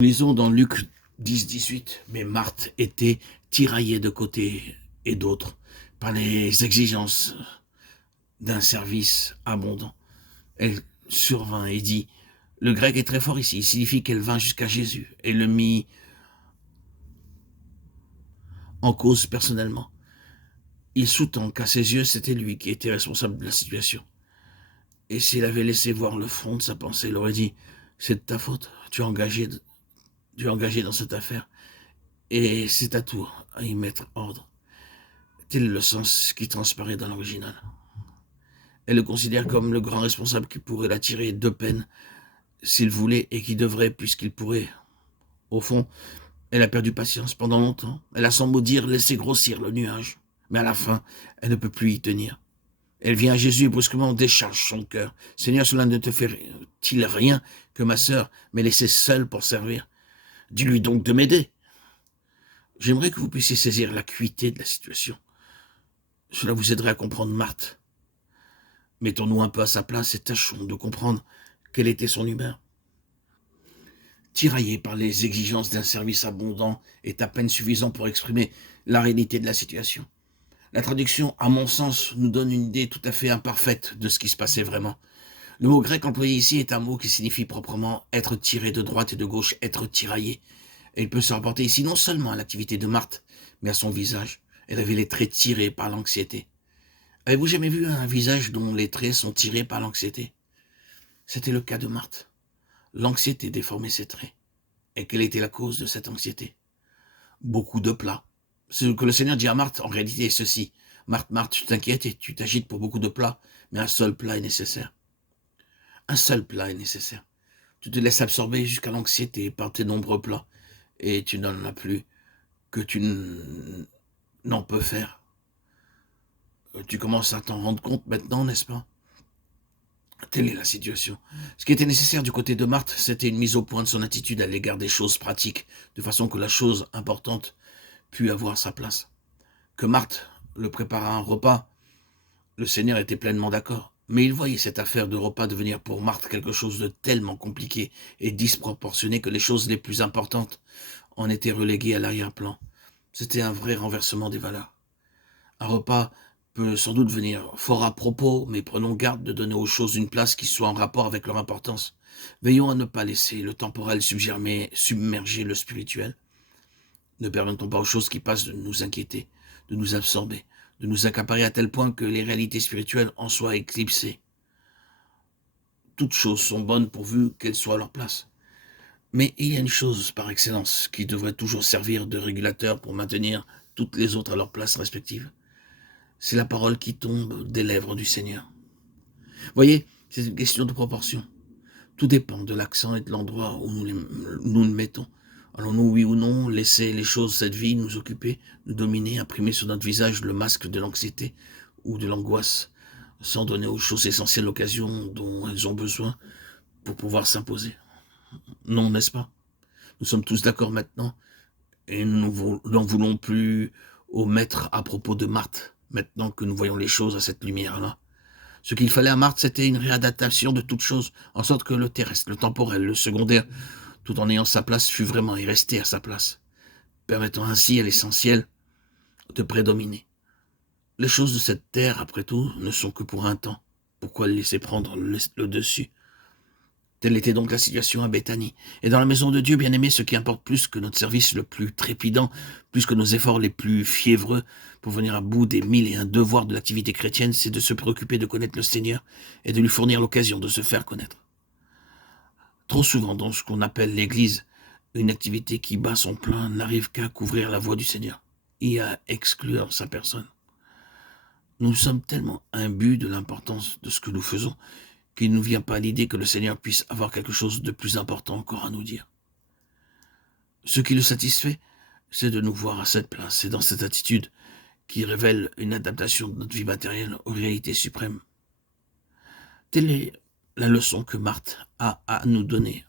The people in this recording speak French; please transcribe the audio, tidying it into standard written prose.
Nous lisons dans Luc 10-18, mais Marthe était tiraillée de côté et d'autre par les exigences d'un service abondant. Elle survint et dit, le grec est très fort ici, il signifie qu'elle vint jusqu'à Jésus et le mit en cause personnellement. Il sous-tend qu'à ses yeux, c'était lui qui était responsable de la situation. Et s'il avait laissé voir le fond de sa pensée, il aurait dit, c'est de ta faute, tu es engagé dans cette affaire, et c'est à toi à y mettre ordre. Tel est le sens qui transparaît dans l'original. Elle le considère comme le grand responsable qui pourrait la tirer de peine s'il voulait et qui devrait, puisqu'il pourrait. Au fond, elle a perdu patience pendant longtemps. Elle a sans mot dire laissé grossir le nuage. Mais à la fin, elle ne peut plus y tenir. Elle vient à Jésus et brusquement décharge son cœur. Seigneur, cela ne te fait-il rien que ma sœur m'ait laissée seule pour servir? Dis-lui donc de m'aider. J'aimerais que vous puissiez saisir l'acuité de la situation. Cela vous aiderait à comprendre Marthe. Mettons-nous un peu à sa place et tâchons de comprendre quelle était son humeur. Tiraillé par les exigences d'un service abondant est à peine suffisant pour exprimer la réalité de la situation. La traduction, à mon sens, nous donne une idée tout à fait imparfaite de ce qui se passait vraiment. Le mot grec employé ici est un mot qui signifie proprement être tiré de droite et de gauche, être tiraillé. Et il peut se rapporter ici non seulement à l'activité de Marthe, mais à son visage. Elle avait les traits tirés par l'anxiété. Avez-vous jamais vu un visage dont les traits sont tirés par l'anxiété? C'était le cas de Marthe. L'anxiété déformait ses traits. Et quelle était la cause de cette anxiété? Beaucoup de plats. Ce que le Seigneur dit à Marthe, en réalité, est ceci. Marthe, Marthe, tu t'inquiètes et tu t'agites pour beaucoup de plats, mais un seul plat est nécessaire. Un seul plat est nécessaire. Tu te laisses absorber jusqu'à l'anxiété par tes nombreux plats, et tu n'en as plus que tu n'en peux faire. Tu commences à t'en rendre compte maintenant, n'est-ce pas? Telle est la situation. Ce qui était nécessaire du côté de Marthe, c'était une mise au point de son attitude à l'égard des choses pratiques, de façon que la chose importante pût avoir sa place. Que Marthe le prépara un repas, le Seigneur était pleinement d'accord. Mais il voyait cette affaire de repas devenir pour Marthe quelque chose de tellement compliqué et disproportionné que les choses les plus importantes en étaient reléguées à l'arrière-plan. C'était un vrai renversement des valeurs. Un repas peut sans doute venir fort à propos, mais prenons garde de donner aux choses une place qui soit en rapport avec leur importance. Veillons à ne pas laisser le temporel submerger le spirituel. Ne permettons pas aux choses qui passent de nous inquiéter, de nous absorber, de nous accaparer à tel point que les réalités spirituelles en soient éclipsées. Toutes choses sont bonnes pourvu qu'elles soient à leur place. Mais il y a une chose par excellence qui devrait toujours servir de régulateur pour maintenir toutes les autres à leur place respective. C'est la parole qui tombe des lèvres du Seigneur. Voyez, c'est une question de proportion. Tout dépend de l'accent et de l'endroit où nous le mettons. Allons-nous, oui ou non, laisser les choses, cette vie, nous occuper, nous dominer, imprimer sur notre visage le masque de l'anxiété ou de l'angoisse, sans donner aux choses essentielles l'occasion dont elles ont besoin pour pouvoir s'imposer? Non, n'est-ce pas? Nous sommes tous d'accord maintenant, et nous n'en voulons plus au maître à propos de Marthe, maintenant que nous voyons les choses à cette lumière-là. Ce qu'il fallait à Marthe, c'était une réadaptation de toutes choses, en sorte que le terrestre, le temporel, le secondaire, tout en ayant sa place, fût vraiment et resté à sa place, permettant ainsi à l'essentiel de prédominer. Les choses de cette terre, après tout, ne sont que pour un temps. Pourquoi les laisser prendre le dessus? Telle était donc la situation à Béthanie. Et dans la maison de Dieu, bien aimé, ce qui importe plus que notre service le plus trépidant, plus que nos efforts les plus fiévreux pour venir à bout des 1001 devoirs de l'activité chrétienne, c'est de se préoccuper de connaître le Seigneur et de lui fournir l'occasion de se faire connaître. Trop souvent, dans ce qu'on appelle l'Église, une activité qui bat son plein n'arrive qu'à couvrir la voie du Seigneur et à exclure sa personne. Nous sommes tellement imbus de l'importance de ce que nous faisons qu'il ne nous vient pas à l'idée que le Seigneur puisse avoir quelque chose de plus important encore à nous dire. Ce qui le satisfait, c'est de nous voir à cette place et dans cette attitude qui révèle une adaptation de notre vie matérielle aux réalités suprêmes. Telle est la leçon que Marthe a à nous donner